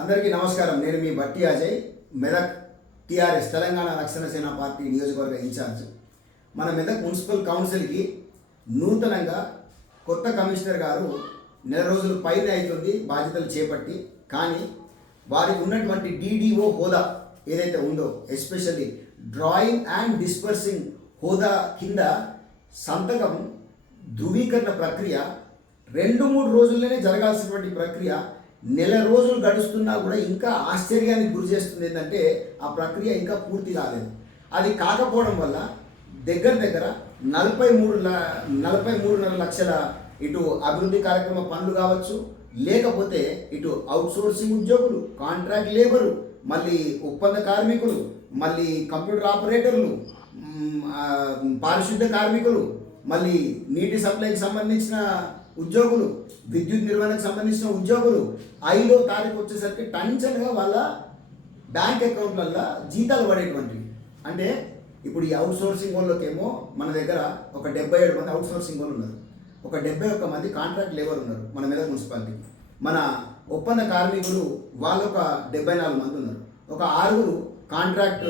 అందరికీ నమస్కారం. నేను మీ బట్టి అజయ్, మెదక్ టీఆర్ఎస్ తెలంగాణ రక్షణ సేన పార్టీ నియోజకవర్గ ఇన్ఛార్జ్. మన మెదక్ మున్సిపల్ కౌన్సిల్కి నూతనంగా కొత్త కమిషనర్ గారు నెల రోజులు పైన అవుతుంది బాధ్యతలు చేపట్టి. కానీ వారికి ఉన్నటువంటి DDO హోదా ఏదైతే ఉందో, ఎస్పెషల్లీ డ్రాయింగ్ అండ్ డిస్పర్సింగ్ హోదా కింద సంతకం ధృవీకరణ ప్రక్రియ 2-3 రోజుల్లోనే జరగాల్సినటువంటి ప్రక్రియ నెల రోజులు గడుస్తున్నా కూడా ఇంకా ఆశ్చర్యానికి గురి చేస్తుంది. ఏంటంటే ఆ ప్రక్రియ ఇంకా పూర్తి కాలేదు. అది కాకపోవడం వల్ల దగ్గర 43.5 లక్షల ఇటు అభివృద్ధి కార్యక్రమ పనులు కావచ్చు, లేకపోతే ఇటు అవుట్సోర్సింగ్ ఉద్యోగులు, కాంట్రాక్ట్ లేబరు, మళ్ళీ ఒప్పంద కార్మికులు, మళ్ళీ కంప్యూటర్ ఆపరేటర్లు, పారిశుద్ధ్య కార్మికులు, మళ్ళీ నీటి సప్లైకి సంబంధించిన ఉద్యోగులు, విద్యుత్ నిర్వహణకు సంబంధించిన ఉద్యోగులు 5వ తారీఖు వచ్చేసరికి టెన్షన్గా వాళ్ళ బ్యాంక్ అకౌంట్లల్లో జీతాలు పడేటువంటివి. అంటే ఇప్పుడు ఈ అవుట్సోర్సింగ్ వాళ్ళకేమో మన దగ్గర ఒక 77 మంది అవుట్సోర్సింగ్ వాళ్ళు ఉన్నారు, ఒక 71 మంది కాంట్రాక్ట్ లేబర్ ఉన్నారు మన మెదక్ మున్సిపాలిటీకి. మన ఒప్పంద కార్మికులు వాళ్ళు ఒక 74 మంది ఉన్నారు, ఒక 6 కాంట్రాక్ట్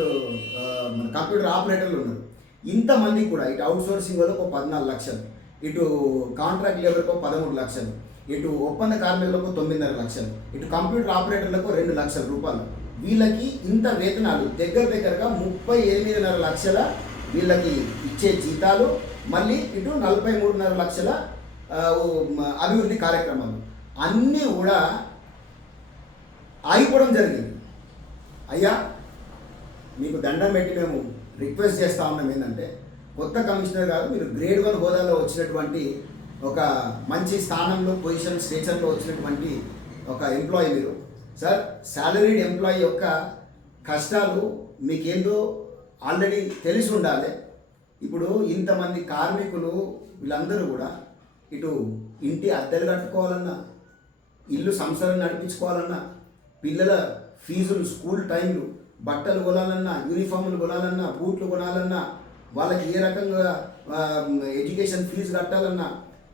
మన కంప్యూటర్ ఆపరేటర్లు ఉన్నారు. ఇంతమంది కూడా ఇటు అవుట్సోర్సింగ్ వాళ్ళకు 14 లక్షలు, ఇటు కాంట్రాక్ట్ లేబర్కు 13 లక్షలు, ఇటు ఒప్పంద కార్మికులకు 9.5 లక్షలు, ఇటు కంప్యూటర్ ఆపరేటర్లకు 2 లక్షల రూపాయలు. వీళ్ళకి ఇంత వేతనాలు దగ్గరగా 38.5 లక్షల వీళ్ళకి ఇచ్చే జీతాలు, మళ్ళీ ఇటు 43.5 లక్షల అభివృద్ధి కార్యక్రమాలు అన్నీ కూడా ఆగిపోవడం జరిగింది. అయ్యా, మీకు దండం పెట్టి మేము రిక్వెస్ట్ చేస్తూ ఉన్నాం ఏంటంటే, కొత్త కమిషనర్ గారు మీరు గ్రేడ్ 1 హోదాలో వచ్చినటువంటి ఒక మంచి స్థానంలో పొజిషన్ స్టేషన్లో వచ్చినటువంటి ఒక ఎంప్లాయీ మీరు. సార్, శాలరీడ్ ఎంప్లాయీ యొక్క కష్టాలు మీకేందో ఆల్రెడీ తెలిసి ఉండాలి. ఇప్పుడు ఇంతమంది కార్మికులు వీళ్ళందరూ కూడా ఇటు ఇంటి అద్దెలు కట్టుకోవాలన్నా, ఇల్లు సంసారం నడిపించుకోవాలన్నా, పిల్లల ఫీజులు, స్కూల్ టైంలు, బట్టలు కొనాలన్నా, యూనిఫామ్లు కొనాలన్నా, బూట్లు కొనాలన్నా, వాళ్ళకి ఏ రకంగా ఎడ్యుకేషన్ ఫీజు కట్టాలన్నా,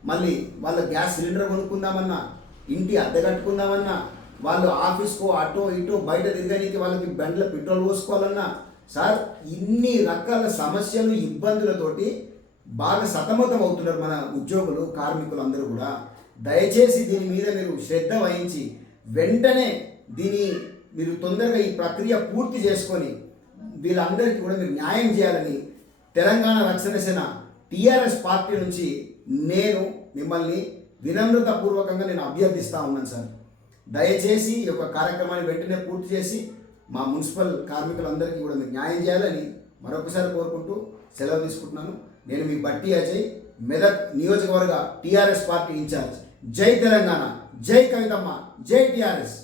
మళ్ళీ వాళ్ళ గ్యాస్ సిలిండర్ కొనుక్కుందామన్నా, ఇంటి అద్దె కట్టుకుందామన్నా, వాళ్ళు ఆఫీస్కో అటో ఇటో బయట తిరగడానికి వాళ్ళకి బండ్ల పెట్రోల్ పోసుకోవాలన్నా, సార్ ఇన్ని రకాల సమస్యలు, ఇబ్బందులతోటి బాగా సతమతం అవుతున్నారు మన ఉద్యోగులు, కార్మికులు అందరూ కూడా. దయచేసి దీని మీద మీరు శ్రద్ధ వహించి వెంటనే మీరు తొందరగా ఈ ప్రక్రియ పూర్తి చేసుకొని వీళ్ళందరికీ కూడా మీరు న్యాయం చేయాలని తెలంగాణ రక్షణ సేన టీఆర్ఎస్ పార్టీ నుంచి నేను మిమ్మల్ని వినమ్రతపూర్వకంగా నేను అభ్యర్థిస్తూ ఉన్నాను సార్. దయచేసి ఈ యొక్క కార్యక్రమాన్ని వెంటనే పూర్తి చేసి మా మున్సిపల్ కార్మికులందరికీ కూడా మీరు న్యాయం చేయాలని మరొకసారి కోరుకుంటూ సెలవు తీసుకుంటున్నాను. నేను మీ బట్టి అజయ్, మెదక్ నియోజకవర్గ టీఆర్ఎస్ పార్టీ ఇన్ఛార్జ్. జై తెలంగాణ, జై కవితమ్మ, జై టీఆర్ఎస్.